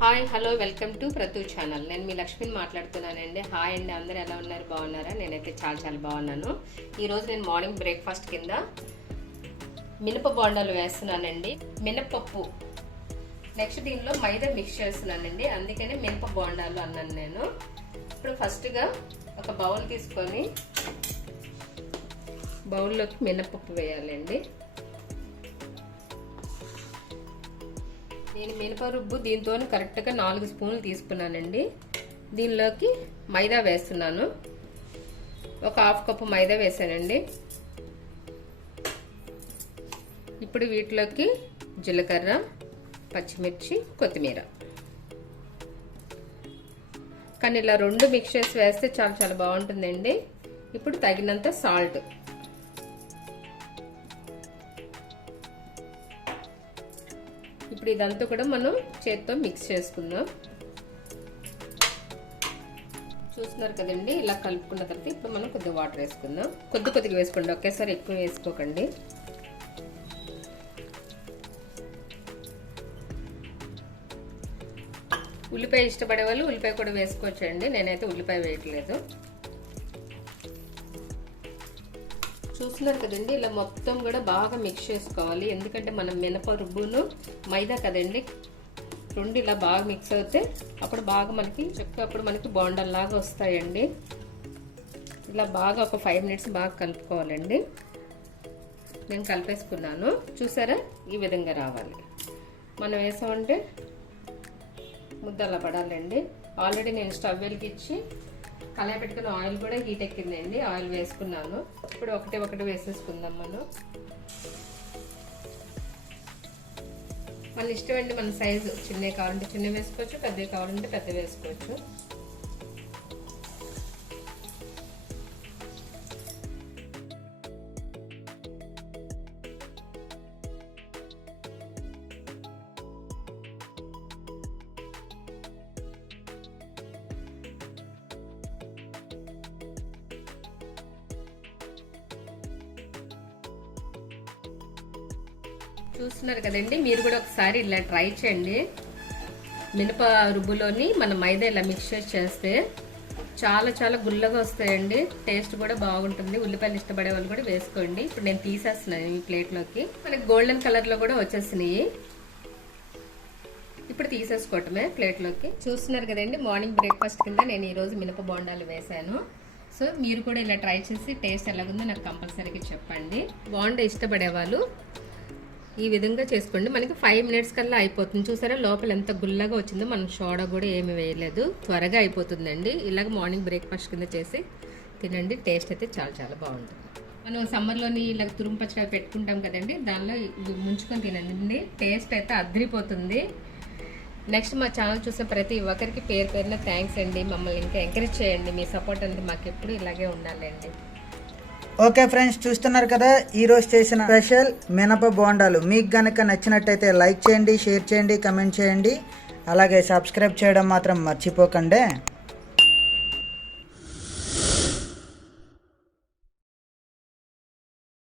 Hi hello welcome to Prathu channel. నేను మీ లక్ష్మిని మాట్లాడుతున్నానండి. హాయ్ అండి, అందరూ ఎలా ఉన్నారు? బాగున్నారా? నేనైతే చాలా బాగున్నాను. ఈరోజు నేను మార్నింగ్ బ్రేక్ఫాస్ట్ కింద మినప బోండాలు వేస్తున్నానండి. మినపప్పు నెక్స్ట్ దీనిలో మైదా మిక్స్ చేస్తున్నానండి, అందుకనే మినప బోండాలు అన్నాను నేను. ఇప్పుడు ఫస్ట్గా ఒక బౌల్ తీసుకొని బౌల్లోకి మినపప్పు వేయాలండి. నేను మినప రుబ్బు దీంతో కరెక్ట్గా 4 స్పూన్లు తీసుకున్నానండి. దీనిలోకి మైదా వేస్తున్నాను. ఒక హాఫ్ కప్పు మైదా వేసానండి. ఇప్పుడు వీటిలోకి జీలకర్ర, పచ్చిమిర్చి, కొత్తిమీర, కానీ ఇలా 2 మిక్స్ చేసి వేస్తే చాలా బాగుంటుందండి. ఇప్పుడు తగినంత సాల్ట్, ఇప్పుడు ఇదంతా కూడా మనం చేత్తో మిక్స్ చేసుకుందాం. చూస్తున్నారు కదండి, ఇలా కలుపుకున్న తర్వాత ఇప్పుడు మనం కొద్దిగా వాటర్ వేసుకుందాం. కొద్దిగా వేసుకోండి, ఒకేసారి ఎక్కువ వేసుకోకండి. ఉల్లిపాయ ఇష్టపడే వాళ్ళు ఉల్లిపాయ కూడా వేసుకోవచ్చండి, నేనైతే ఉల్లిపాయ వేయట్లేదు. చూస్తున్నారు కదండి, ఇలా మొత్తం కూడా బాగా మిక్స్ చేసుకోవాలి. ఎందుకంటే మనం మినప రుబ్బును మైదా కదండి, 2 ఇలా బాగా మిక్స్ అవుతే అప్పుడు బాగా మనకి బోండాల్లాగా వస్తాయండి. ఇలా బాగా ఒక 5 మినిట్స్ బాగా కలుపుకోవాలండి. నేను కలిపేసుకున్నాను, చూసారా? ఈ విధంగా రావాలి. మనం వేసామంటే ముద్ద అలా పడాలండి. ఆల్రెడీ నేను స్టవ్ వెలిగించి కళాయి పెట్టుకుని ఆయిల్ కూడా హీట్ ఎక్కిందండి. ఆయిల్ వేసుకున్నాను. ఇప్పుడు ఒకటి వేసేసుకుందాం మనం. మన ఇష్టం అండి, మన సైజు చిన్నవి కావాలంటే చిన్న వేసుకోవచ్చు, పెద్దవి కావాలంటే పెద్ద వేసుకోవచ్చు. చూస్తున్నారు కదండి, మీరు కూడా ఒకసారి ఇలా ట్రై చేయండి. మినప రుబ్బులోని మన మైదా ఇలా మిక్స్ చేస్తే చాలా గుల్లగా వస్తాయండి. టేస్ట్ కూడా బాగుంటుంది. ఉల్లిపాయలు ఇష్టపడే వాళ్ళు కూడా వేసుకోండి. ఇప్పుడు నేను తీసేస్తున్నాను ఈ ప్లేట్లోకి. మనకి గోల్డెన్ కలర్లో కూడా వచ్చేసినాయి. ఇప్పుడు తీసేసుకోవటమే ప్లేట్లోకి. చూస్తున్నారు కదండి, మార్నింగ్ బ్రేక్ఫాస్ట్ కింద నేను ఈరోజు మినప బోండాలు వేసాను. సో మీరు కూడా ఇలా ట్రై చేసి టేస్ట్ ఎలాగుందో నాకు కంపల్సరీగా చెప్పండి. బోండా ఇష్టపడే వాళ్ళు ఈ విధంగా చేసుకోండి. మనకి 5 మినిట్స్ కల్లా అయిపోతుంది. చూసారా లోపల ఎంత గుల్లగా వచ్చిందో. మనం సోడా కూడా ఏమి వేయలేదు, త్వరగా అయిపోతుందండి. ఇలాగ మార్నింగ్ బ్రేక్ఫాస్ట్ కింద చేసి తినండి. టేస్ట్ అయితే చాలా బాగుంటుంది. మనం సమ్మర్లోని ఇలా తురుము పచ్చడి పెట్టుకుంటాం కదండి, దానిలో ముంచుకొని తినండి. టేస్ట్ అయితే అదిరిపోతుంది. నెక్స్ట్ మా ఛానల్ చూసే ప్రతి ఒక్కరికి పేరున థ్యాంక్స్ అండి. మమ్మల్ని ఇంకా ఎంకరేజ్ చేయండి. మీ సపోర్ట్ అనేది మాకు ఎప్పుడు ఇలాగే ఉండాలండి. ఓకే ఫ్రెండ్స్, చూస్తున్నారు కదా ఈరోజు చేసిన స్పెషల్ మినప బోండాలు. మీకు గనక నచ్చినట్టయితే లైక్ చేయండి, షేర్ చేయండి, కమెంట్ చేయండి. అలాగే సబ్స్క్రైబ్ చేయడం మాత్రం మర్చిపోకండి.